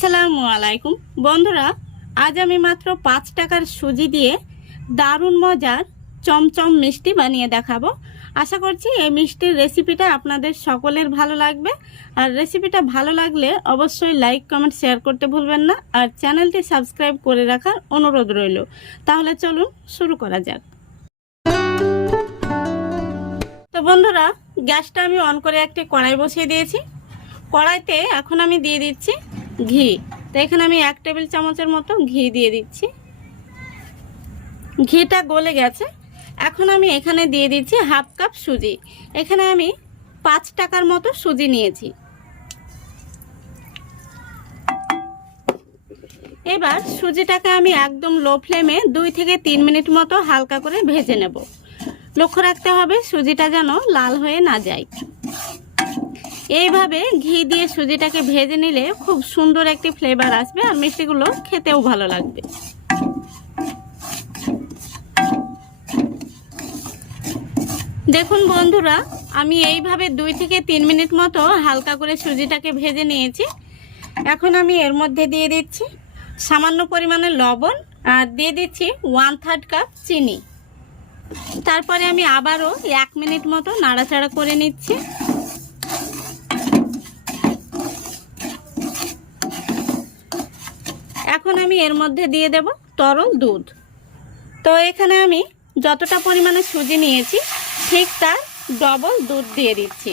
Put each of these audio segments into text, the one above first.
আসসালামু আলাইকুম বন্ধুরা, আজ আমি মাত্র 5 টাকার সুজি দিয়ে দারুণ মজার চমচম মিষ্টি বানিয়ে দেখাবো। আশা করছি এই মিষ্টির রেসিপিটা আপনাদের সকলের ভালো লাগবে। আর রেসিপিটা ভালো লাগলে অবশ্যই লাইক কমেন্ট শেয়ার করতে ভুলবেন না, আর চ্যানেলটি সাবস্ক্রাইব করে রাখার অনুরোধ রইল। তাহলে চলুন শুরু করা যাক। তো বন্ধুরা, গ্যাসটা আমি অন করে একটি কড়াই বসিয়ে দিয়েছি। কড়াইতে এখন আমি দিয়ে দিচ্ছি ঘি। তো এখানে আমি 1 টেবিল চামচের মতো ঘি দিয়ে দিচ্ছি। ঘিটা গলে গেছে। এখন আমি এখানে দিয়ে দিচ্ছি হাফ কাপ সুজি। এখানে আমি 5 টাকার মতো সুজি নিয়েছি। এবার সুজিটাকে আমি একদম লো ফ্লেমে 2 থেকে 3 মিনিট মতো হালকা করে ভেজে নেব। লক্ষ্য রাখতে হবে সুজিটা যেন লাল হয়ে না যায়। এইভাবে ঘি দিয়ে সুজিটাকে ভেজে নিলে খুব সুন্দর একটি ফ্লেভার আসবে, আর মিষ্টিগুলো খেতেও ভালো লাগবে। দেখুন বন্ধুরা, আমি এইভাবে 2 থেকে 3 মিনিট মতো হালকা করে সুজিটাকে ভেজে নিয়েছি। এখন আমি এর মধ্যে দিয়ে দিচ্ছি সামান্য পরিমাণে লবণ, আর দিয়ে দিচ্ছি 1/3 কাপ চিনি। তারপরে আমি আবারও 1 মিনিট মতো নাড়াচাড়া করে নিচ্ছি। এখন আমি এর মধ্যে দিয়ে দেব তরল দুধ। তো এখানে আমি যতটা পরিমাণে সুজি নিয়েছি ঠিক তার ডবল দুধ দিয়ে দিচ্ছি।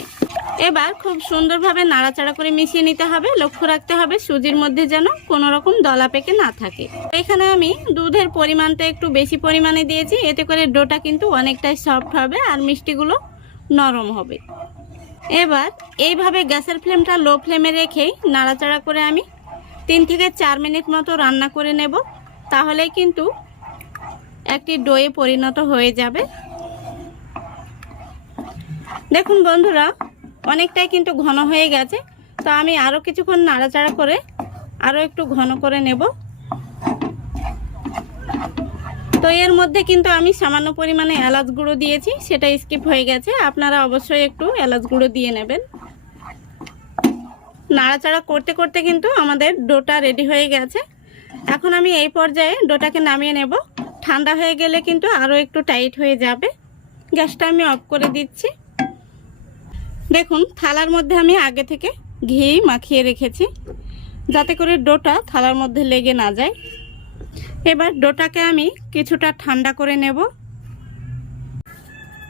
এবার খুব সুন্দরভাবে নাড়াচাড়া করে মিশিয়ে নিতে হবে। লক্ষ্য রাখতে হবে সুজির মধ্যে যেন কোনো রকম দলা পেকে না থাকে। এখানে আমি দুধের পরিমাণটা একটু বেশি পরিমাণে দিয়েছি, এতে করে ডোটা কিন্তু অনেকটাই সফট হবে আর মিষ্টিগুলো নরম হবে। এবার এইভাবে গ্যাসের ফ্লেমটা লো ফ্লেমে রেখেই নাড়াচাড়া করে আমি 3 থেকে 4 মিনিট মতো রান্না করে নেব। তাহলেই কিন্তু একটি ডোয়ে পরিণত হয়ে যাবে। দেখুন বন্ধুরা, অনেকটাই কিন্তু ঘন হয়ে গেছে। তো আমি আরও কিছুক্ষণ নাড়াচাড়া করে আরও একটু ঘন করে নেব। তো এর মধ্যে কিন্তু আমি সামান্য পরিমাণে এলাচ গুঁড়ো দিয়েছি, সেটা স্কিপ হয়ে গেছে। আপনারা অবশ্যই একটু এলাচ গুঁড়ো দিয়ে নেবেন। নাড়াচাড়া করতে করতে কিন্তু আমাদের ডোটা রেডি হয়ে গেছে। এখন আমি এই পর্যায়ে ডোটাকে নামিয়ে নেব। ঠান্ডা হয়ে গেলে কিন্তু আরও একটু টাইট হয়ে যাবে। গ্যাসটা আমি অফ করে দিচ্ছি। দেখুন, থালার মধ্যে আমি আগে থেকে ঘি মাখিয়ে রেখেছি, যাতে করে ডোটা থালার মধ্যে লেগে না যায়। এবার ডোটাকে আমি কিছুটা ঠান্ডা করে নেব।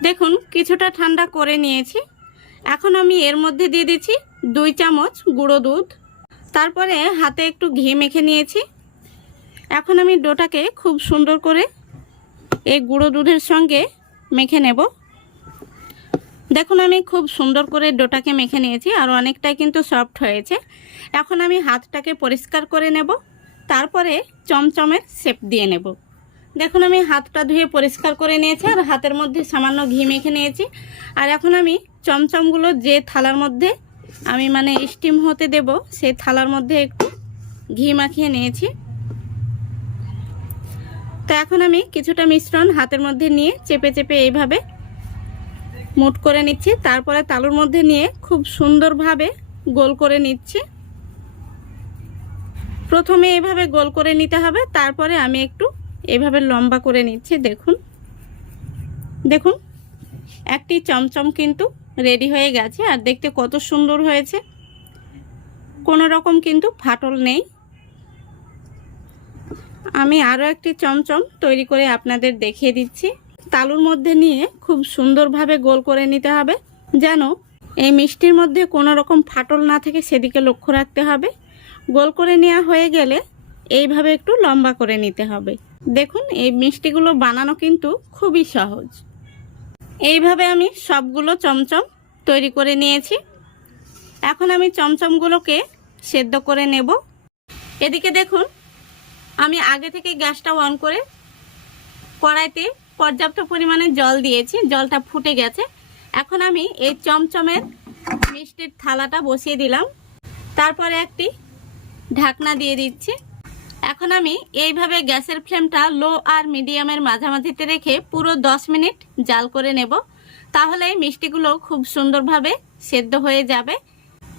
দেখুন, কিছুটা ঠান্ডা করে নিয়েছি। এখন আমি এর মধ্যে দিয়ে দিচ্ছি 2 চামচ গুঁড়ো দুধ। তারপরে হাতে একটু ঘি মেখে নিয়েছি। এখন আমি ডোটাকে খুব সুন্দর করে এই গুঁড়ো দুধের সঙ্গে মেখে নেব। দেখুন, আমি খুব সুন্দর করে ডোটাকে মেখে নিয়েছি, আর অনেকটাই কিন্তু সফট হয়েছে। এখন আমি হাতটাকে পরিষ্কার করে নেব, তারপরে চমচমের শেপ দিয়ে নেব। দেখুন, আমি হাতটা ধুয়ে পরিষ্কার করে নিয়েছি, আর হাতের মধ্যে সামান্য ঘি মেখে নিয়েছি। আর এখন আমি চমচমগুলো যে থালার মধ্যে আমি স্টিম হতে দেব, সেই থালার মধ্যে একটু ঘি মাখিয়ে নিয়েছি। তো এখন আমি কিছুটা মিশ্রণ হাতের মধ্যে নিয়ে চেপে চেপে এইভাবে মুট করে নিচ্ছি। তারপরে তালুর মধ্যে নিয়ে খুব সুন্দরভাবে গোল করে নিচ্ছি। প্রথমে এইভাবে গোল করে নিতে হবে, তারপরে আমি একটু এইভাবে লম্বা করে নিচ্ছি। দেখুন একটি চমচম কিন্তু রেডি হয়ে গেছে, আর দেখতে কত সুন্দর হয়েছে। কোনো রকম কিন্তু ফাটল নেই। আমি আরও একটি চমচম তৈরি করে আপনাদের দেখিয়ে দিচ্ছি। তালুর মধ্যে নিয়ে খুব সুন্দরভাবে গোল করে নিতে হবে, যেন এই মিষ্টির মধ্যে কোনো রকম ফাটল না থাকে, সেদিকে লক্ষ্য রাখতে হবে। গোল করে নেওয়া হয়ে গেলে এইভাবে একটু লম্বা করে নিতে হবে। দেখুন, এই মিষ্টিগুলো বানানো কিন্তু খুবই সহজ। এইভাবে আমি সবগুলো চমচম তৈরি করে নিয়েছি। এখন আমি চমচমগুলোকে সেদ্ধ করে নেব। এদিকে দেখুন, আমি আগে থেকে গ্যাসটা অন করে কড়াইতে পর্যাপ্ত পরিমাণে জল দিয়েছি। জলটা ফুটে গেছে। এখন আমি এই চমচমের মিষ্টির থালাটা বসিয়ে দিলাম। তারপরে একটি ঢাকনা দিয়ে দিচ্ছি। এখন আমি এইভাবে গ্যাসের ফ্লেমটা লো আর মিডিয়ামের মাঝামাঝিতে রেখে পুরো 10 মিনিট জাল করে নেব। তাহলে মিষ্টিগুলো খুব সুন্দরভাবে সেদ্ধ হয়ে যাবে।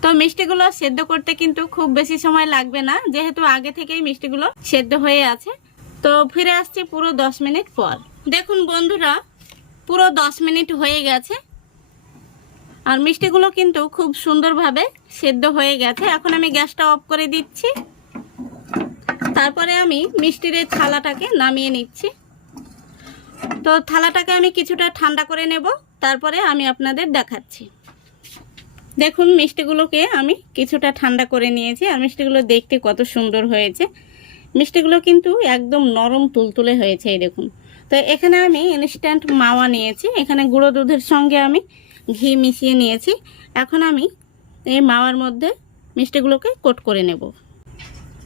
তো মিষ্টিগুলো সেদ্ধ করতে কিন্তু খুব বেশি সময় লাগবে না, যেহেতু আগে থেকেই মিষ্টিগুলো সেদ্ধ হয়ে আছে। তো ফিরে আসছি পুরো 10 মিনিট পর। দেখুন বন্ধুরা, পুরো 10 মিনিট হয়ে গেছে আর মিষ্টিগুলো কিন্তু খুব সুন্দরভাবে সেদ্ধ হয়ে গেছে। এখন আমি গ্যাসটা অফ করে দিচ্ছি। তারপরে আমি মিষ্টির এই থালাটাকে নামিয়ে নিচ্ছি। তো থালাটাকে আমি কিছুটা ঠান্ডা করে নেব, তারপরে আমি আপনাদের দেখাচ্ছি। দেখুন মিষ্টিগুলোকে আমি কিছুটা ঠান্ডা করে নিয়েছি আর মিষ্টিগুলো দেখতে কত সুন্দর হয়েছে। মিষ্টিগুলো কিন্তু একদম নরম তুলতুলে হয়েছে, এই দেখুন। তো এখানে আমি ইনস্ট্যান্ট মাওয়া নিয়েছি, এখানে গুঁড়ো দুধের সঙ্গে আমি ঘি মিশিয়ে নিয়েছি। এখন আমি এই মাওয়ার মধ্যে মিষ্টিগুলোকে কোট করে নেব।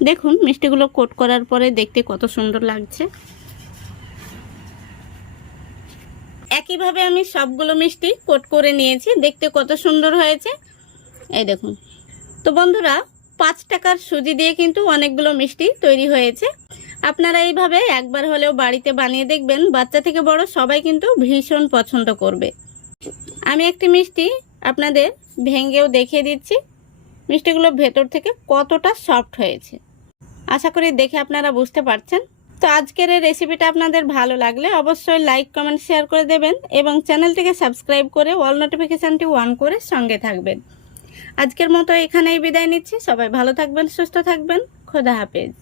দেখুন মিষ্টিগুলো কোট করার পরে দেখতে কত সুন্দর লাগছে। একইভাবে আমি সবগুলো মিষ্টি কোট করে নিয়েছি, দেখতে কত সুন্দর হয়েছে, এই দেখুন। তো বন্ধুরা, 5 টাকার সুজি দিয়ে কিন্তু অনেকগুলো মিষ্টি তৈরি হয়েছে। আপনারা এইভাবে একবার হলেও বাড়িতে বানিয়ে দেখবেন, বাচ্চা থেকে বড় সবাই কিন্তু ভীষণ পছন্দ করবে। আমি একটি মিষ্টি আপনাদের ভেঙেও দেখিয়ে দিচ্ছি, মিষ্টিগুলো ভেতর থেকে কতটা সফট হয়েছে। আশা করি দেখে আপনারা বুঝতে পারছেন। তো আজকের এই রেসিপিটা আপনাদের ভালো লাগলে অবশ্যই লাইক, কমেন্ট, শেয়ার করে দেবেন এবং চ্যানেলটিকে সাবস্ক্রাইব করে অল নোটিফিকেশানটি অন করে সঙ্গে থাকবেন। আজকের মতো এখানেই বিদায় নিচ্ছি। সবাই ভালো থাকবেন, সুস্থ থাকবেন। খোদা হাফেজ।